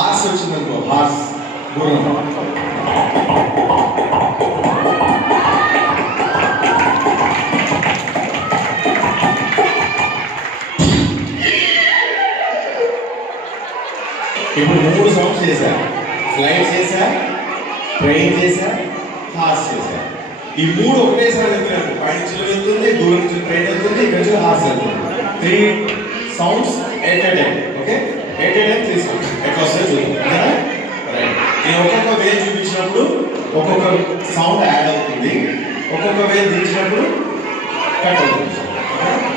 హార్స్ వచ్చిందనుకో, హార్స్ గుర్రం. ఇప్పుడు 3 సౌండ్స్ చేశా. ఫ్లైట్ చేశా, ట్రైన్ చేశా, హార్స్ చేశా. ఈ 3 ఒకటేసారి వెళ్తున్నాను. పై నుంచి వెళ్తుంది, దూరం నుంచి ట్రైన్ వెళ్తుంది, ఇక్కడ నుంచి హార్స్ వెళ్తుంది. 3 sounds at a time. Okay, at a time 3 సౌండ్స్ ఎట్లా వస్తాయో చూద్దాం. రైట్, నేను ఒక్కొక్క వే చూపించినప్పుడు ఒక్కొక్క సౌండ్ యాడ్ అవుతుంది, ఒక్కొక్క వే దించినప్పుడు కట్ అవుతుంది.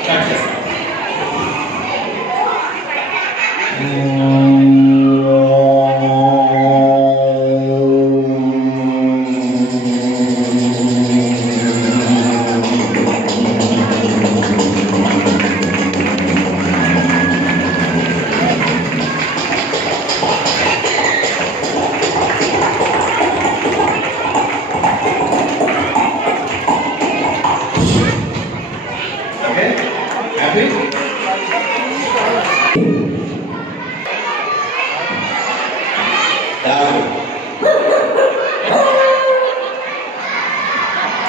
కట్ చేస్తాను. Happy?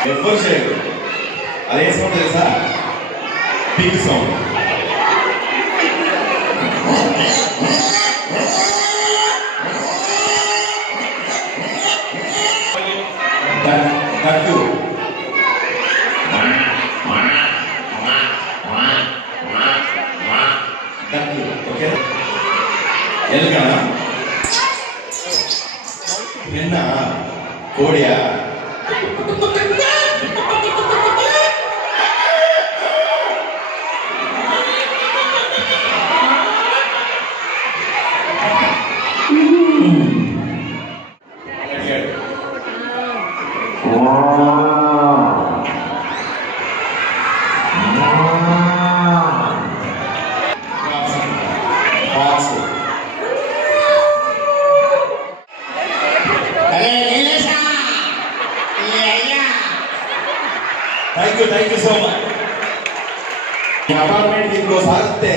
ఎవరు చేయరు. అదే సౌండ్ తెలుసా? Pig sound. Duck. Duck. Okay, ఎలుక, నిన్న కోడియా, థ్యాంక్ యూ సో మచ్. ఈ అపార్ట్మెంట్ ఇంకోసారి వస్తే